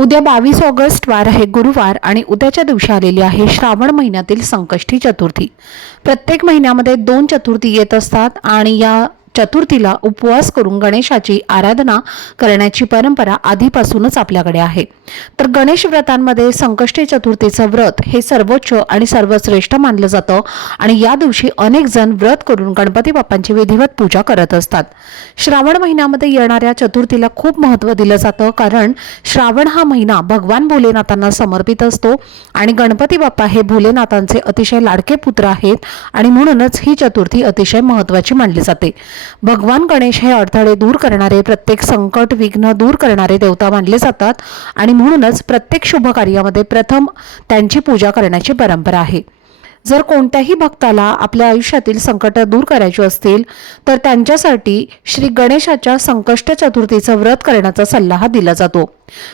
उद्या बावीस ऑगस्ट वार आहे गुरुवार आणि उद्याच्या दिवशी आलेली आहे श्रावण महिन्यातील संकष्टी चतुर्थी. प्रत्येक महिन्यामध्ये दोन चतुर्थी येत असतात आणि या चतुर्थीला उपवास करून गणेशाची आराधना करण्याची परंपरा आधीपासूनच आपल्याकडे आहे. तर गणेश व्रतांमध्ये संकष्टी चतुर्थीचं व्रत हे सर्वोच्च आणि सर्वश्रेष्ठ मानलं जातं आणि या दिवशी अनेक जण व्रत करून गणपती बाप्पांची विधिवत पूजा करत असतात. श्रावण महिन्यामध्ये येणाऱ्या चतुर्थीला खूप महत्त्व दिलं जातं कारण श्रावण हा महिना भगवान भोलेनाथांना समर्पित असतो आणि गणपती बाप्पा हे भोलेनाथांचे अतिशय लाडके पुत्र आहेत आणि म्हणूनच ही चतुर्थी अतिशय महत्त्वाची मानली जाते. भगवान गणेश हे अडथळे दूर करणारे प्रत्येक संकट विघ्न दूर करणारे देवता मानले जातात आणि म्हणूनच प्रत्येक शुभ कार्यामध्ये प्रथम त्यांची पूजा करण्याची परंपरा आहे. जर कोणत्याही भक्ताला आपल्या आयुष्यातील संकट दूर करायची असतील तर त्यांच्यासाठी श्री गणेशाच्या संकष्ट चतुर्थीचं व्रत करण्याचा सल्ला हा दिला जातो.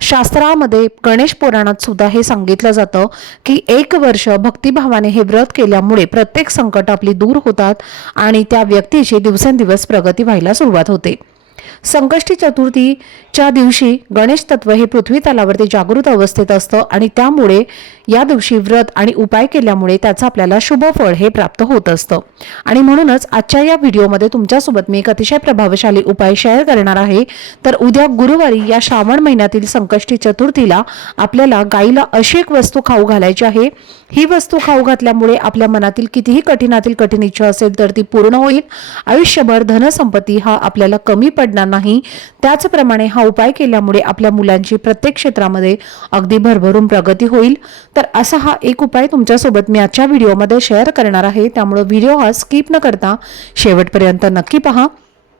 शास्त्रामध्ये गणेश पुराणात सुद्धा हे सांगितलं जातं की एक वर्ष भक्तिभावाने हे व्रत केल्यामुळे प्रत्येक संकट आपली दूर होतात आणि त्या व्यक्तीची दिवसेंदिवस प्रगती व्हायला सुरुवात होते. संकष्टी चतुर्थीच्या दिवशी गणेश तत्व हे पृथ्वी तलावरती जागृत अवस्थेत असतं आणि त्यामुळे या दिवशी व्रत आणि उपाय केल्यामुळे त्याचं आपल्याला शुभ फळ हे प्राप्त होत असतं. आणि म्हणूनच आजच्या या व्हिडिओमध्ये तुमच्यासोबत मी एक अतिशय प्रभावशाली उपाय शेअर करणार आहे. तर उद्या गुरुवारी या श्रावण महिन्यातील संकष्टी चतुर्थीला आपल्याला गाईला अशी एक वस्तू खाऊ घालायची आहे. ही वस्तू खाऊ घातल्यामुळे आपल्या मनातील कितीही कठीणातील कठीण इच्छा असेल तर ती पूर्ण होईल. आयुष्यभर धनसंपत्ती हा आपल्याला कमी पडणार नाही. त्याचप्रमाणे हा उपाय केल्यामुळे आपल्या मुलांची प्रत्येक क्षेत्रामध्ये अगदी भरभरून प्रगती होईल. तर असा हा एक उपाय तुमच्यासोबत मी आजच्या व्हिडिओमध्ये शेअर करणार आहे. त्यामुळे व्हिडिओ हा स्किप न करता शेवटपर्यंत नक्की पहा.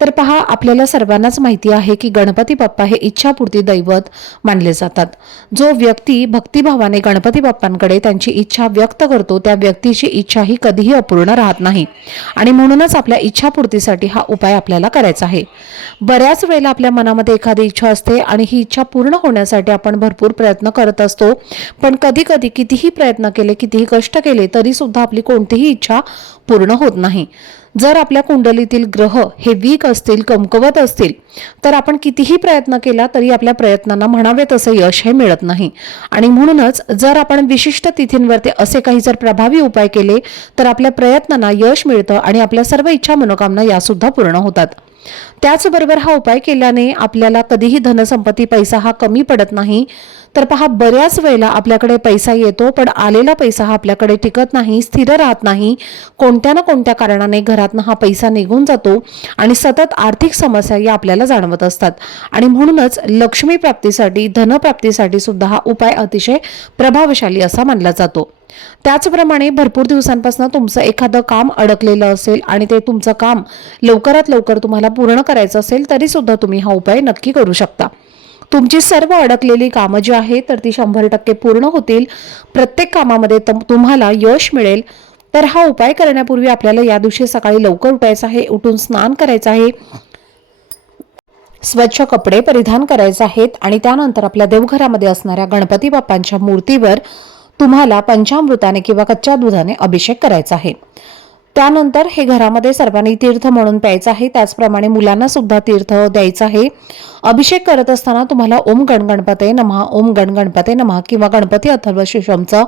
तर पहा आपल्याला सर्वांनाच माहिती आहे की गणपती बाप्पा हे इच्छापूर्ती दैवत मानले जातात. जो व्यक्ती भक्तिभावाने गणपती बाप्पांकडे त्यांची इच्छा व्यक्त करतो त्या व्यक्तीची इच्छा ही कधीही अपूर्ण राहत नाही. आणि म्हणूनच आपल्या इच्छापूर्तीसाठी हा उपाय आपल्याला करायचा आहे. बऱ्याच वेळेला आपल्या मनामध्ये एखादी इच्छा असते आणि ही इच्छा पूर्ण होण्यासाठी आपण भरपूर प्रयत्न करत असतो. पण कधी कधी कितीही प्रयत्न केले कितीही कष्ट केले तरी सुद्धा आपली कोणतीही इच्छा पूर्ण होत नाही. जर आपल्या कुंडलीतील ग्रह हे वीक असतील कमकवत असतील तर आपण कितीही प्रयत्न केला तरी आपल्या प्रयत्नांना म्हणावे तसं यश हे मिळत नाही. आणि म्हणूनच जर आपण विशिष्ट तिथींवरती असे काही जर प्रभावी उपाय केले तर आपल्या प्रयत्नांना यश मिळतं आणि आपल्या सर्व इच्छा मनोकामना यासुद्धा पूर्ण होतात. त्याचबरोबर हा उपाय केल्याने आपल्याला कधीही धनसंपत्ती पैसा हा कमी पडत नाही. तर पहा बऱ्याच वेळेला आपल्याकडे पैसा येतो पण आलेला पैसा हा आपल्याकडे टिकत नाही स्थिर राहत नाही. कोणत्या ना कोणत्या कारणाने घरातनं हा पैसा निघून जातो आणि सतत आर्थिक समस्या या आपल्याला जाणवत असतात. आणि म्हणूनच लक्ष्मी प्राप्तीसाठी धनप्राप्तीसाठी सुद्धा हा उपाय अतिशय प्रभावशाली असा मानला जातो. त्याचप्रमाणे भरपूर दिवसांपासून तुमचं एखादं काम अडकलेलं असेल आणि ते तुमचं काम लवकरात लवकर तुम्हाला पूर्ण करायचं असेल तरी सुद्धा तुम्ही हा उपाय नक्की करू शकता. तुमची सर्व अडकलेली कामं जी आहेत तर ती शंभर टक्के पूर्ण होतील. प्रत्येक कामामध्ये तुम्हाला यश मिळेल. तर हा उपाय करण्यापूर्वी आपल्याला या दिवशी सकाळी लवकर उठायचं आहे उठून स्नान करायचं आहे. स्वच्छ कपडे परिधान करायचे आहेत आणि त्यानंतर आपल्या देवघरामध्ये असणाऱ्या गणपती बाप्पांच्या मूर्तीवर तुम्हाला पंचामृताने किंवा कच्च्या दुधाने अभिषेक करायचा आहे. त्यानंतर हे घरामध्ये सर्वांनी तीर्थ म्हणून प्यायचं आहे. त्याचप्रमाणे मुलांना सुद्धा तीर्थ द्यायचं आहे. अभिषेक करत असताना तुम्हाला ओम गणगणपते नमः ओम गणगणपते नमहा किंवा गणपती अथर्व शिशमचं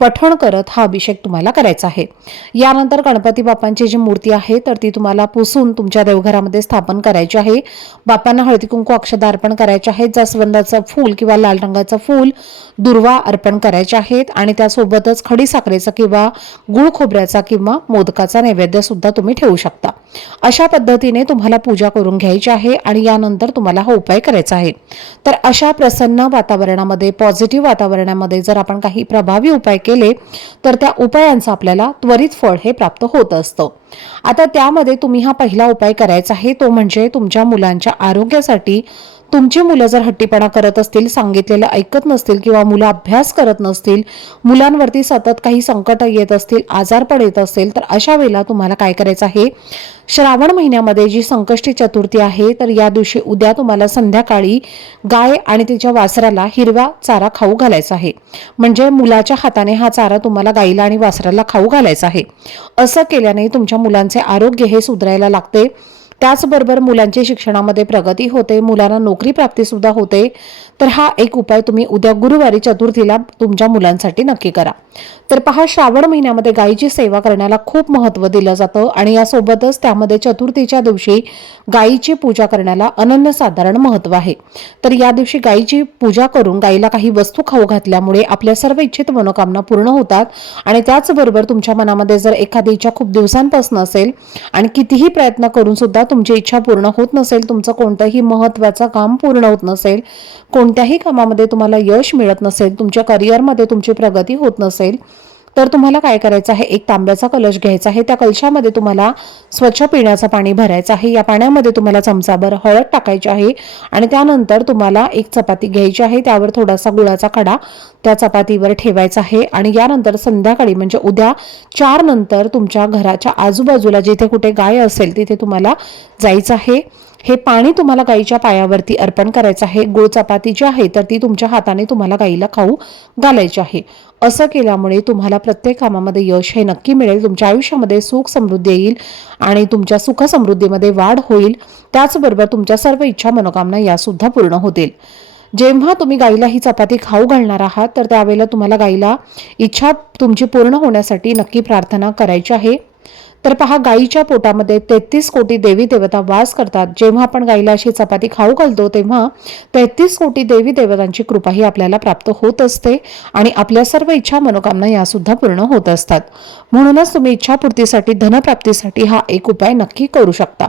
पठण करत हा अभिषेक तुम्हाला करायचा आहे. यानंतर गणपती बाप्पांची जी मूर्ती आहे तर ती तुम्हाला पुसून तुमच्या देवघरामध्ये स्थापन करायची आहे. बाप्पांना हळदी कुंकू अक्षदा अर्पण करायचे आहेत. जास्वंदाचं फूल किंवा लाल रंगाचं फूल दुर्वा अर्पण करायचे आहेत. आणि त्यासोबतच खडी साखरेचा किंवा गुळ खोबऱ्याचा किंवा मोदकाचा फळाचा नैवेद्य सुद्धा तुम्ही ठेवू शकता. अशा पद्धतीने तुम्हाला पूजा करून घ्यायची आहे आणि यानंतर तुम्हाला हा उपाय करायचा आहे. तर अशा प्रसन्न वातावरणामध्ये पॉझिटिव्ह वातावरणामध्ये जर आपण काही प्रभावी उपाय केले तर त्या उपायांचं आपल्याला त्वरित फळ हे प्राप्त होत असतं. आता त्यामध्ये तुम्ही हा पहिला उपाय करायचा आहे तो म्हणजे तुमच्या मुलांच्या आरोग्यासाठी तुमची मुलं जर हट्टीपणा करत असतील सांगितलेलं ऐकत नसतील किंवा मुलं अभ्यास करत नसतील मुलांवरती सतत काही संकट येत असतील आजारपण येत असेल तर अशा वेळेला तुम्हाला काय करायचं आहे? श्रावण महिन्यामध्ये जी संकष्टी चतुर्थी आहे तर या दिवशी उद्या तुम्हाला संध्याकाळी गाय आणि तिच्या वासराला हिरवा चारा खाऊ घालायचा आहे. म्हणजे मुलाच्या हाताने हा चारा तुम्हाला गाईला आणि वासराला खाऊ घालायचा आहे. असं केल्याने तुमच्या मुलांचे आरोग्य हे सुधारायला लागते. त्याचबरोबर मुलांची शिक्षणामध्ये प्रगती होते मुलांना नोकरी प्राप्तीसुद्धा होते. तर हा एक उपाय तुम्ही उद्या गुरुवारी चतुर्थीला तुमच्या मुलांसाठी नक्की करा. तर पहा श्रावण महिन्यामध्ये गायीची सेवा करण्याला खूप महत्त्व दिलं जातं आणि यासोबतच त्यामध्ये चतुर्थीच्या दिवशी गायीची पूजा करण्याला अनन्यसाधारण महत्त्व आहे. तर या दिवशी गायीची पूजा करून गायीला काही वस्तू खाऊ घातल्यामुळे आपल्या सर्व इच्छित मनोकामना पूर्ण होतात आणि त्याचबरोबर तुमच्या मनामध्ये जर एखादी इच्छा खूप दिवसांपासून असेल आणि कितीही प्रयत्न करून सुद्धा तुमची इच्छा पूर्ण होत नसेल तुमचं कोणतंही महत्त्वाचं काम पूर्ण होत नसेल कोण कोणत्याही कामामध्ये तुम्हाला यश मिळत नसेल तुमच्या करिअरमध्ये तुमची प्रगती होत नसेल तर तुम्हाला काय करायचं आहे? एक तांब्याचा कलश घ्यायचा आहे. त्या कलशामध्ये तुम्हाला स्वच्छ पिण्याचं पाणी भरायचं आहे. या पाण्यामध्ये तुम्हाला चमचाभर हळद टाकायची आहे आणि त्यानंतर तुम्हाला एक चपाती घ्यायची आहे. त्यावर थोडासा गुळाचा खडा त्या चपातीवर ठेवायचा आहे आणि यानंतर संध्याकाळी म्हणजे उद्या चार नंतर तुमच्या घराच्या आजूबाजूला जिथे कुठे गाय असेल तिथे तुम्हाला जायचं आहे. हे पाणी तुम्हाला गाईच्या पायावरती अर्पण करायचं आहे. गुळ चपाती जी आहे तर ती तुमच्या हाताने तुम्हाला गाईला खाऊ घालायची आहे. असं केल्यामुळे तुम्हाला प्रत्येक कामामध्ये यश हे नक्की मिळेल. तुमच्या आयुष्यामध्ये सुख समृद्धी येईल आणि तुमच्या सुख समृद्धीमध्ये वाढ होईल. त्याचबरोबर तुमच्या सर्व इच्छा मनोकामना यासुद्धा पूर्ण होतील. जेव्हा तुम्ही गाईला ही चपाती खाऊ घालणार आहात तर त्यावेळेला तुम्हाला गाईला इच्छा तुमची पूर्ण होण्यासाठी नक्की प्रार्थना करायची आहे. तर पहा गाईच्या पोटामध्ये तेहतीस कोटी देवी देवता वास करतात. जेव्हा आपण गाईला अशी चपाती खाऊ घालतो तेव्हा तेहतीस कोटी देवी देवतांची कृपा ही आपल्याला प्राप्त होत असते आणि आपल्या सर्व इच्छा मनोकामना या सुद्धा पूर्ण होत असतात. म्हणूनच तुम्ही इच्छापूर्तीसाठी धनप्राप्तीसाठी हा एक उपाय नक्की करू शकता.